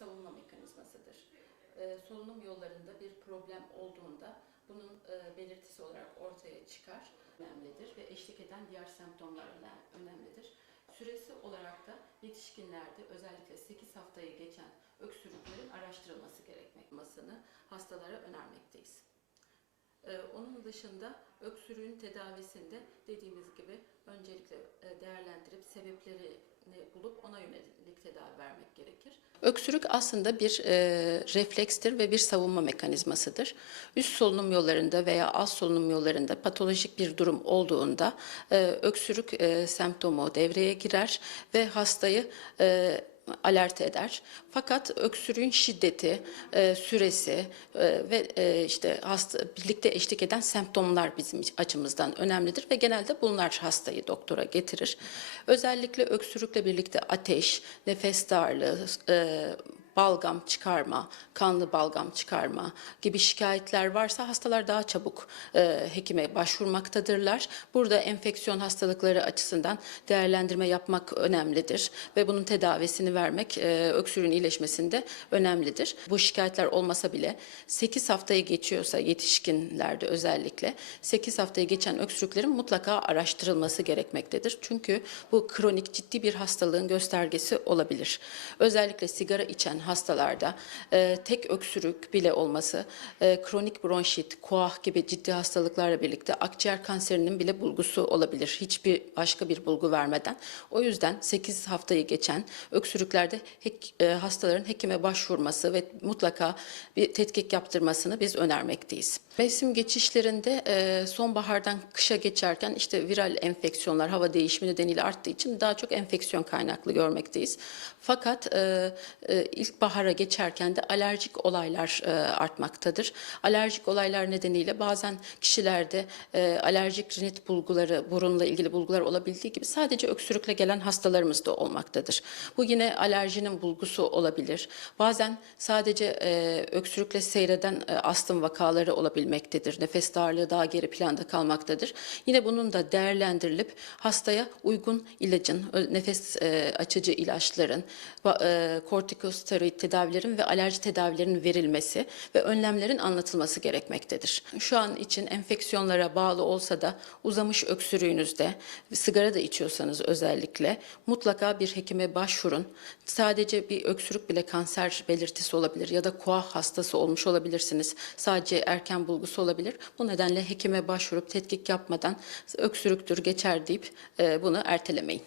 savunma mekanizmasıdır. Solunum yollarında bir problem olduğunda bunun belirtisi olarak ortaya çıkar, önemlidir ve eşlik eden diğer semptomlar önemlidir. Süresi olarak da yetişkinlerde özellikle 8 haftayı geçen öksürüklerin araştırılması gerekmektedir. Hastalara önermekteyiz. Onun dışında öksürüğün tedavisinde dediğimiz gibi öncelikle değerlendirip sebeplerini bulup ona yönelik tedavi vermek gerekir. Öksürük aslında bir reflekstir ve bir savunma mekanizmasıdır. Üst solunum yollarında veya alt solunum yollarında patolojik bir durum olduğunda öksürük semptomu devreye girer ve hastayı alert eder. Fakat öksürüğün şiddeti, süresi ve işte birlikte eşlik eden semptomlar bizim açımızdan önemlidir ve genelde bunlar hastayı doktora getirir. Özellikle öksürükle birlikte ateş, nefes darlığı, balgam çıkarma, kanlı balgam çıkarma gibi şikayetler varsa hastalar daha çabuk hekime başvurmaktadırlar. Burada enfeksiyon hastalıkları açısından değerlendirme yapmak önemlidir ve bunun tedavisini vermek öksürüğün iyileşmesinde önemlidir. Bu şikayetler olmasa bile 8 haftayı geçiyorsa yetişkinlerde özellikle 8 haftayı geçen öksürüklerin mutlaka araştırılması gerekmektedir. Çünkü bu kronik ciddi bir hastalığın göstergesi olabilir. Özellikle sigara içen hastalarda tek öksürük bile olması, kronik bronşit, koah gibi ciddi hastalıklarla birlikte akciğer kanserinin bile bulgusu olabilir. Hiçbir başka bir bulgu vermeden. O yüzden 8 haftayı geçen öksürüklerde hastaların hekime başvurması ve mutlaka bir tetkik yaptırmasını biz önermekteyiz. Mevsim geçişlerinde sonbahardan kışa geçerken işte viral enfeksiyonlar hava değişimi nedeniyle arttığı için daha çok enfeksiyon kaynaklı görmekteyiz. Fakat ilkbahara geçerken de alerjik olaylar artmaktadır. Alerjik olaylar nedeniyle bazen kişilerde alerjik rinit bulguları, burunla ilgili bulgular olabildiği gibi sadece öksürükle gelen hastalarımız da olmaktadır. Bu yine alerjinin bulgusu olabilir. Bazen sadece öksürükle seyreden astım vakaları olabilmektedir. Nefes darlığı daha geri planda kalmaktadır. Yine bunun da değerlendirilip hastaya uygun ilacın, nefes açıcı ilaçların, kortikosteroid tedavilerin ve alerji tedavilerinin verilmesi ve önlemlerin anlatılması gerekmektedir. Şu an için enfeksiyonlara bağlı olsa da uzamış öksürüğünüzde, sigara da içiyorsanız özellikle mutlaka bir hekime başvurun. Sadece bir öksürük bile kanser belirtisi olabilir ya da koah hastası olmuş olabilirsiniz. Sadece erken bulgusu olabilir. Bu nedenle hekime başvurup tetkik yapmadan öksürüktür geçer deyip bunu ertelemeyin.